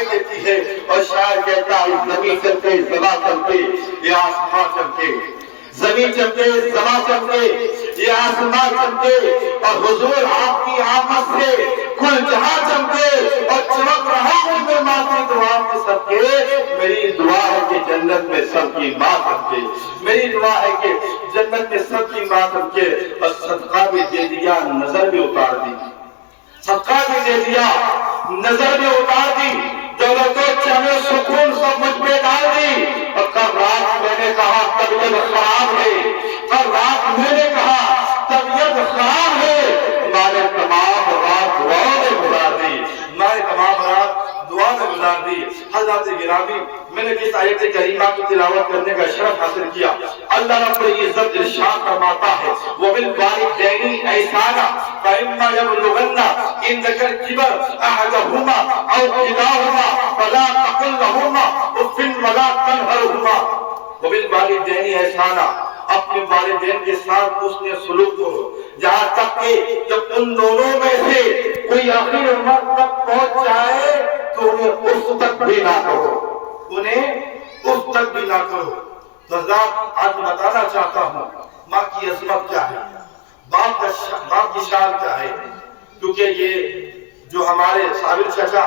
دکھائی دیتی ہے اور شاعر کہتا ہے زمین چمکے زما چمکے یہ آسمان چمکے، زمین چمکے زما چمکے یہ آسمان چمکے، اور حضور آپ کی آمد سے کل جہاں چمکے اور چمک رہا ہوں میں ماں کی دعا میں سب کے۔ میری دعا ہے کہ جنت میں سب کی ماں چمکے، میری دعا ہے کہ جنت میں سب کی ماں چمکے۔ اور صدقہ بھی دے دیا نظر بھی اتار دی، صدقہ بھی دے دیا نظر بھی اتار دی، دولت و چمے سکون سب مجھ پہ ڈال دی۔ اور کل رات میں نے کہا طبیعت خراب ہے، کل رات میں نے کہا طبیعت خراب ہے، ہمارے تمام رات دعاؤں نے گزار دی، ہمارے تمام رات دعا میں گزار دی۔ حضرات گرامی، میں نے جس آیت کریمہ کی تلاوت کرنے کا شرف حاصل کیا، اللہ رب العزت ارشاد فرماتا ہے وَبِالْوَالِدَيْنِ إِحْسَانًا فَإِمَّا يَبْلُغَنَّ عِندَكَ الْكِبَرَ أَحَدُهُمَا أَوْ كِلَاهُمَا فَلَا تَقُل لَّهُمَا أُفٍّ وَلَا تَنْهَرْهُمَا وَبِالْوَالِدَيْنِ إِحْسَانًا، اپنے والدین کے ساتھ حسن سلوک کرو، جہاں تک کہ جب ان دونوں میں سے کوئی آخر عمر تک پہنچ جائے تو انہیں اس تک بھی نہ کرو، انہیں اس تک بھی نہ کرو۔ تو حضرات آج بتانا چاہتا ہوں ماں کی عظمت کیا ہے، باپ کی شان کیا ہے، کیونکہ یہ جو ہمارے صابر چچا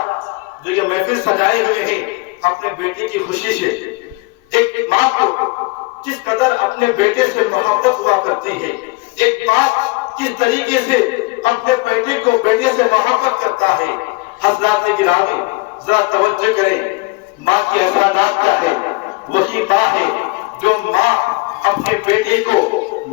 جو یہ محفل سجائے ہوئے ہیں اپنے بیٹے کی خوشی سے، ایک ماں کو کس قدر اپنے بیٹے سے محبت ہوا کرتی ہے، ایک باپ کس طریقے سے اپنے بیٹے سے محبت کرتا ہے۔ حضرات گرامی ذرا توجہ کریں، ماں کی احسانات کیا ہے؟ وہی ماں ہے جو ماں اپنے بیٹے کو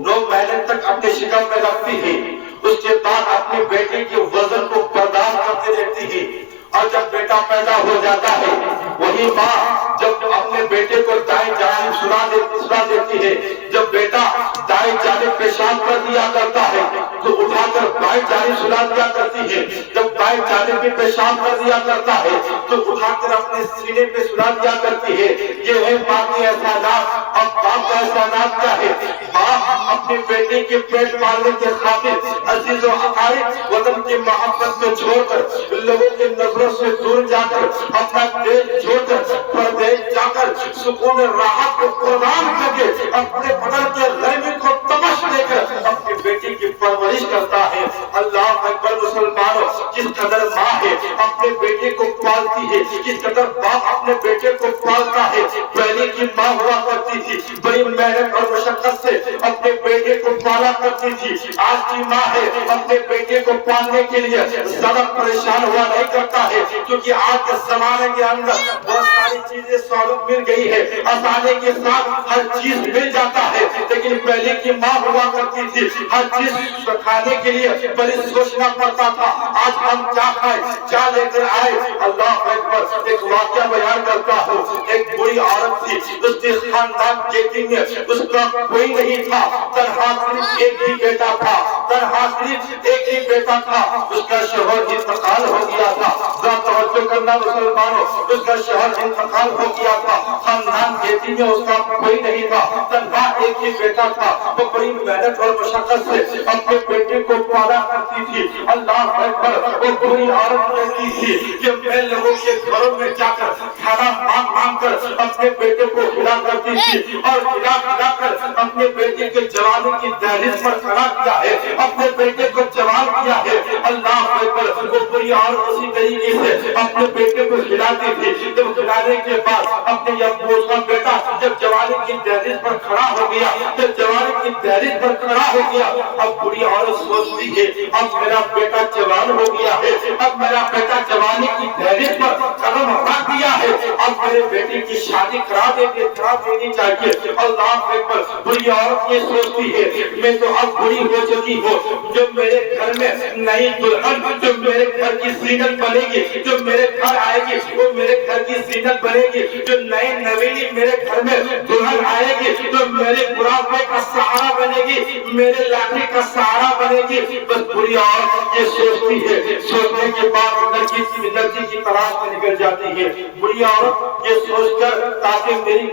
9 مہینے تک اپنے شکم میں رکھتی ہے، اس کے بعد اپنے بیٹے کے وزن کو برداشت کرتے رہتی ہے، اور جب بیٹا پیدا ہو جاتا ہے وہی ماں جب اپنے بیٹے کو دائیں جانب سلا دیتی ہے، جب بیٹا دائیں جانب پیشاب کر دیا کرتا ہے تو اٹھا کر بائیں جانب سلا دیا کرتی ہے، جب بائیں جانب بھی پیشاب کر دیا کرتا ہے تو اٹھا کر اپنے سینے پہ سلا دیا کرتی ہے۔ یہ ہے ماں کے احسانات۔ اور باپ کا احسانات کیا ہے؟ باپ اپنے بیٹے کے پیٹ پالنے کے خاطر عزیز و اقارب وطن کی محبت کو چھوڑ کر لوگوں کے نظروں سے دور جا کر اپنا دیش چھوڑ کر پردیش جا کر سکون راحت کو قربان کر کے اپنے بدن کے رحمی کو تمش دے کر اپنے بیٹے کی پرورش کرتا ہے۔ اللہ اکبر مسلمانوں، کس قدر ماں ہے اپنے بیٹے کو پالتی ہے، کس قدر باپ اپنے بیٹے کو پالتا ہے۔ پہلے کی ماں ہوا کرتی تھی، بڑی محنت اور مشقت سے اپنے بیٹے کو پالا کرتی تھی۔ آج کی ماں ہے اپنے بیٹے کو پالنے کے لیے زیادہ پریشان ہوا نہیں کرتا ہے، کیونکہ آج کے زمانے کے اندر بہت ساری چیزیں سہولت مل گئی ہے، آسانی کے ساتھ ہر چیز مل جاتا ہے، لیکن پہلے کی ماں ہوا کرتی تھی ہر چیز کھانے کے لیے بڑی سوچنا پڑتا تھا، آج ہم کیا کھائیں کیا لے کر آئے۔ اللہ اکبر، ایک واقعہ بیان کرتا ہوں، ایک بڑی عورت تھی، اس کے خاندان کے میں اس کا کوئی نہیں تھا، تنہا صرف ایک ہی بیٹا تھا، تنہا صرف ایک ہی بیٹا تھا، اس کا شوہر انتقال ہو گیا تھا۔ ذرا توجہ کرنا مسلمانوں، اس کا شوہر انتقال ہو گیا تھا، خاندان کھیتی میں اس کا کوئی نہیں تھا، تنہا ایک ہی بیٹا تھا، وہ بڑی محنت اور مشقت سے اپنے بیٹے کو پالا کرتی تھی۔ اللہ اکبر، وہ بڑی عورت کہتی تھی کہ میں لوگوں کے گھروں میں جا کر کھانا مانگ مانگ کر اپنے بیٹے کو کھلا کرتی تھی، اور کھلا کھلا کر اپنے بیٹے کے جوانی کی دہلیز پر کھڑا کیا ہے، اپنے بیٹے کو جوان کیا ہے۔ اللہ اکبر، وہ بڑی عورت اسی طریقے سے اپنے بیٹے کو کھلاتی تھی، جب کھلانے کے بعد اپنے ابو کا بیٹا جب جوانی کی دہلیز پر کھڑا ہو گیا، جب جوانی کی دہلیز پر کھڑا ہو گیا، اب بڑی عورت سوچتی ہے اب میرا بیٹا جوان ہو گیا ہے، اب میرا بیٹا جوانی کی دہلیز پر قدم رکھ دیا ہے، اب میرے بیٹے کی شادی کرا دینی چاہیے۔ اللہ اکبر، بڑی عورت یہ سوچتی ہے میں تو اب بڑی ہو چکی ہوں، جو میرے گھر میں نئی دلہن جو میرے گھر کی زینت بنے گی، جو میرے گھر آئے گی وہ میرے گھر کی زینت بنے گی، جو نئی نویلی میرے گھر میں دلہن آئے گی تو میرے بڑھاپے کا سہارا بنے گی، میرے لاٹھی کا سہارا بنے گی۔ بس بڑی عورت یہ سوچتی ہے، سوچنے کے بعد لڑکی کی تلاش میں نکل جاتی ہے۔ بڑی عورت یہ سوچ کر تاکہ میری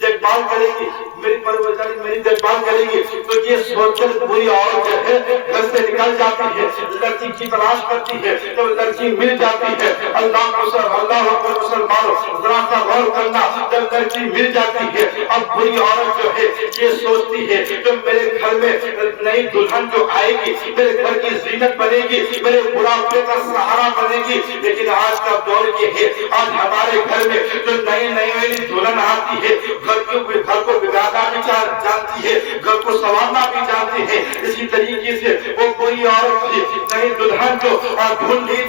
دیکھ بھال کرے گی، میری دیکھ بھال کرے گی، تو یہ سوچ کر بری عورت جو ہے گھر سے نکل جاتی ہے، لڑکی کی تلاش کرتی ہے، جب لڑکی مل جاتی ہے، اللہ اکبر مسلمانوں ذرا سا غور کرنا، جب لڑکی مل جاتی ہے اب بری عورت جو ہے یہ سوچتی ہے کہ میرے گھر میں نئی دلہن جو آئے گی میرے گھر کی زینت بنے گی، میرے بڑھاپے کا سہارا بنے گی. لیکن آج کا دور یہ ہے، آج ہمارے گھر میں جو نئی دلہن آتی ہے گھر کو بگاڑنا بھی جانتی ہے، گھر کو سنوارنا بھی جانتی ہے. اسی طریقے سے وہ کوئی عورت نئی دلہن کو ڈھونڈ